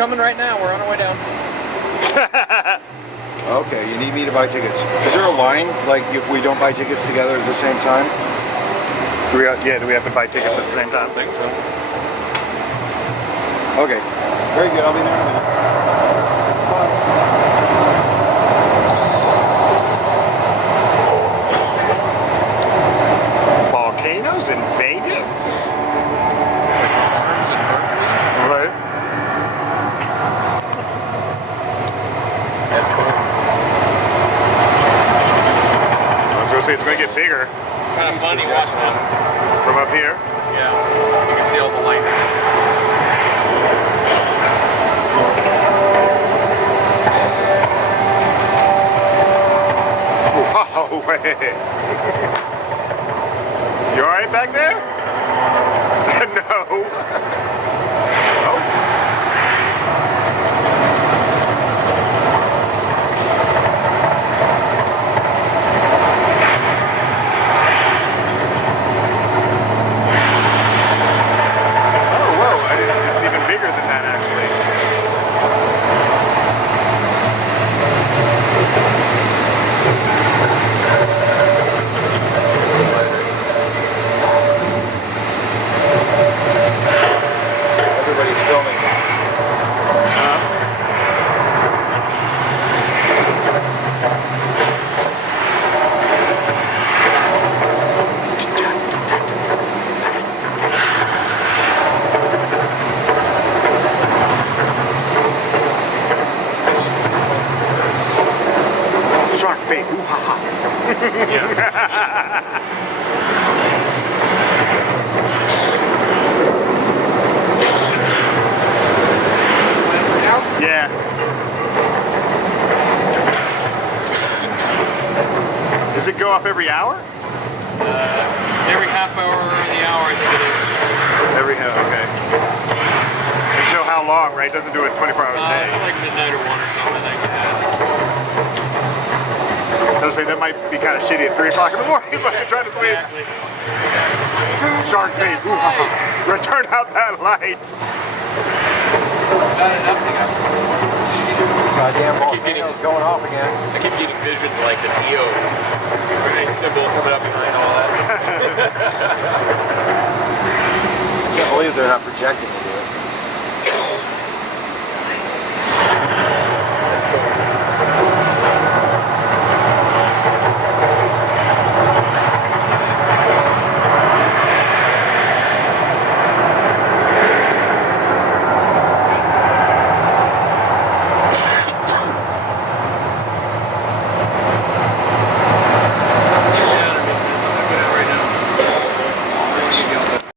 coming right now. We're on our way down. Okay, you need me to buy tickets. Is there a line, like if we don't buy tickets together at the same time? Do we have to buy tickets at the same time? I think so. Okay, very good. I'll be there in a minute. Volcanoes in Vegas? Farms in Berkeley. Right. That's cool. I was gonna say it's gonna get bigger Kind of funny watching that. from up here. Yeah. You can see all the lights. Wow, way. You alright back there? No. Oh. Oh, whoa. It's even bigger than that, actually. Everybody's filming. Shark bait. Ooh, ha ha. Yeah. Does it go off every hour? Every half hour or the hour, I think it is. Every half, okay. Until how long, right? It doesn't do it 24 hours a day. It's like midnight or 1 or something like that. I was say that might be kind of shitty at 3 o'clock in the morning, but I'm trying to sleep. Exactly. Shark bait. Ooh, ha ha. Turn out that light. Goddamn volcano's going off again. I keep getting visions like the Dio grenade symbol coming up behind all that. I can't believe they're not projecting into it.